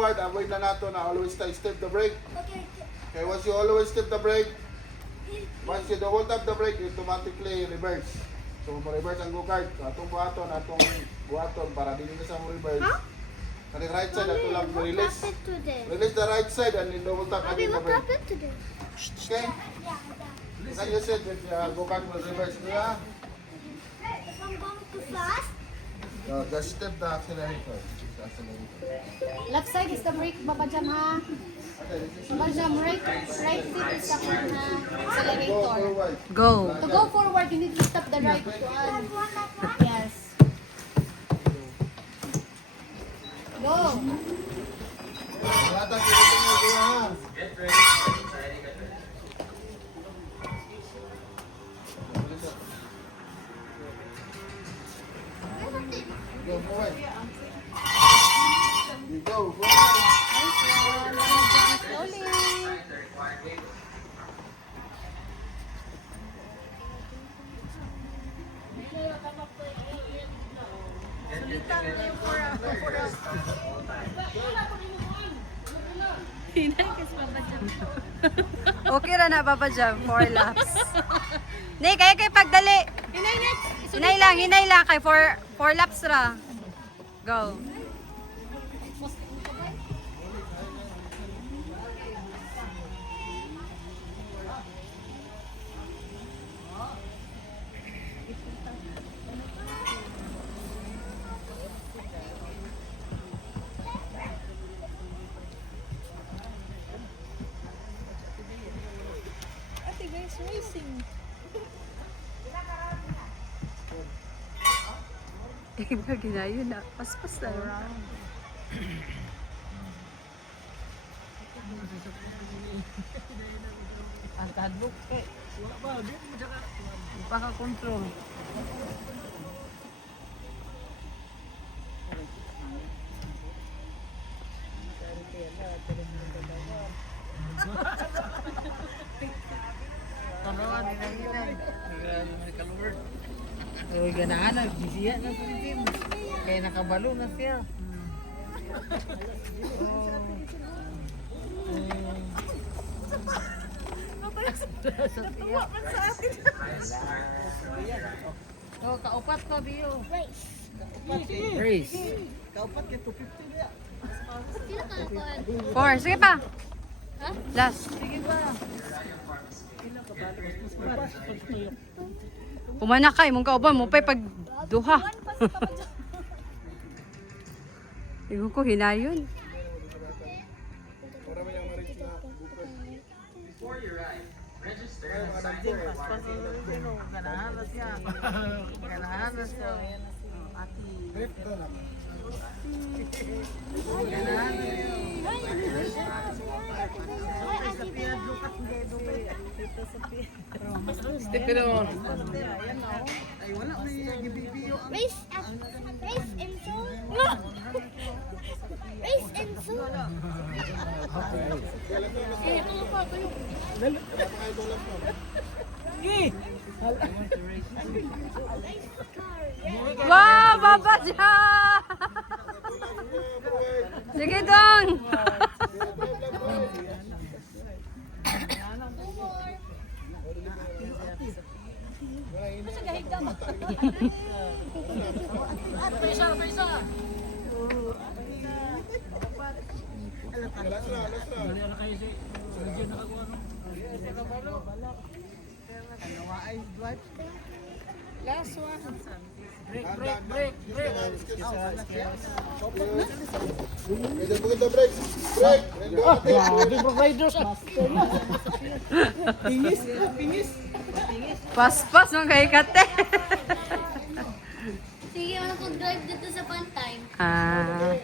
forward, avoid na nato na always step the brake. Okay. Okay, once you always step the brake, once you don't tap the brake, you automatically reverse. So, reverse ang go-kart. Atong buhaton, para dili na sa mo reverse. Huh? Ang right side, ato lang What release. happened today? Release the right side and then double tap Mommy, again the what brake. happened today? Okay? Like you said, if go-kart will reverse niya, If I'm going too fast, just step the accelerator. The accelerator. Left side is the brake, Baba Jam ha. Okay, this is Baba Jam, right feet is the accelerator. forward. Go. To go forward, you need to stop the right one. Yes. Go. Wala tayo pinitong ha. Go forward. You go forward. Nice one. Baba Jam, slowly. Okay ra na, Papa Jam. 4 laps. Nay, kaya pagdali. Hinay lang. Kay 4 laps ra. Go. Ate guys, racing. Tingnan, ginayon na. Paspas na. Ang tadlok kay. Wala ba? Di mo dyan ka. Paka-control. Tanawan, hinay-hinay. May kalor. Uy, ganahan na. Bisiya na sa itim. Kaya nakabalo na siya. Oh, kaupat ko diyo. race. Race. Sino ka ako? 4. Sige pa. Ha? Last. Sige ba? Umana ka. Imong kauban mo pa'y pag duha. Igo ko, hinayon. Para may ang maris na Ganahan na siya. Ganahan na siya. Ati. grip ka na. Ganahan na siya. Step it on. Ay, wala na yung gibibiyo. Race and soul. Race and soul. Wow, Papa Jam! Sige dong! Last one. Break. Medyo bukod na break. Break! Providers. Pingis. Paspas mong kay kate. Sige, ano kung drive dito sa Pantime? Ah.